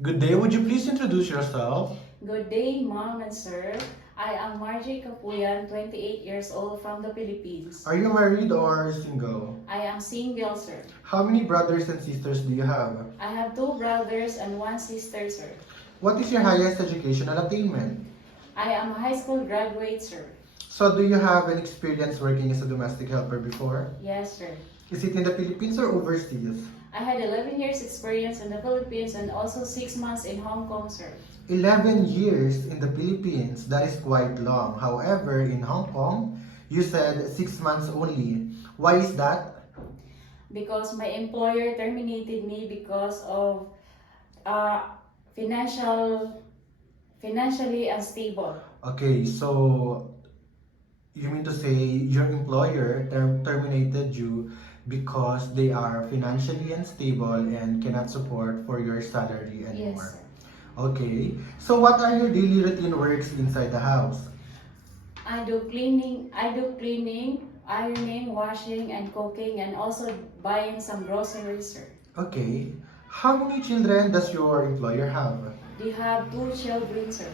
Good day. Would you please introduce yourself? Good day, Mom and Sir. I am Margie Capuyan, 28 years old from the Philippines. Are you married or single? I am single, sir. How many brothers and sisters do you have? I have two brothers and one sister, sir. What is your highest educational attainment? I am a high school graduate, sir. So, do you have an experience working as a domestic helper before? Yes, sir. Is it in the Philippines or overseas? I had 11 years experience in the Philippines and also 6 months in Hong Kong, sir. 11 years in the Philippines, that is quite long. However, in Hong Kong, you said 6 months only. Why is that? Because my employer terminated me because of financially unstable. Okay, so you mean to say your employer terminated you because they are financially unstable and cannot support for your salary Yes, anymore. sir. Okay, so what are your daily routine works inside the house? I do cleaning, ironing, washing, and cooking, and also buying some groceries, sir. Okay, how many children does your employer have? They have two children, sir.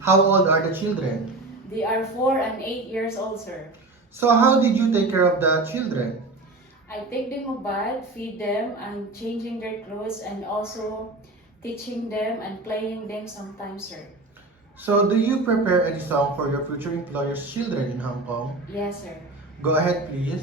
How old are the children? They are 4 and 8 years old, sir. So how did you take care of the children? I take them a bath, feed them, and changing their clothes, and also teaching them and playing them sometimes, sir. So do you prepare any song for your future employer's children in Hong Kong? Yes, sir. Go ahead, please.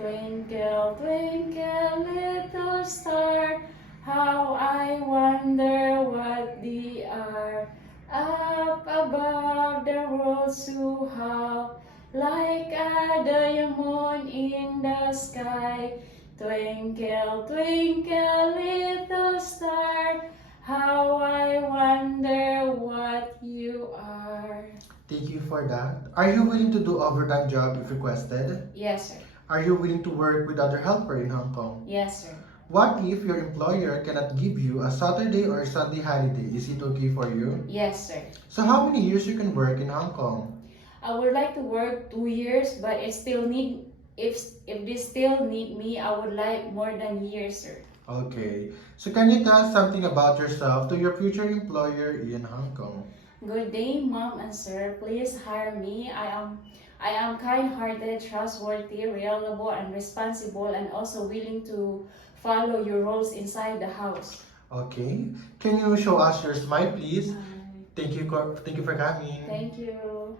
Twinkle, twinkle, little star, how I wonder what they are. Up above the world so how, like a diamond in the sky. Twinkle, twinkle, little star, how I wonder what you are. Thank you for that. Are you willing to do overtime job if requested? Yes, sir. Are you willing to work with other helper in Hong Kong? Yes, sir. What if your employer cannot give you a Saturday or Sunday holiday? Is it okay for you? Yes, sir. So how many years you can work in Hong Kong? I would like to work 2 years, but if they still need me, I would like more than years, sir. Okay. So can you tell us something about yourself to your future employer in Hong Kong? Good day, Mom and Sir. Please hire me. I am kind-hearted, trustworthy, reliable, and responsible, and also willing to follow your roles inside the house. Okay. Can you show us your smile, please? Thank you for coming. Thank you.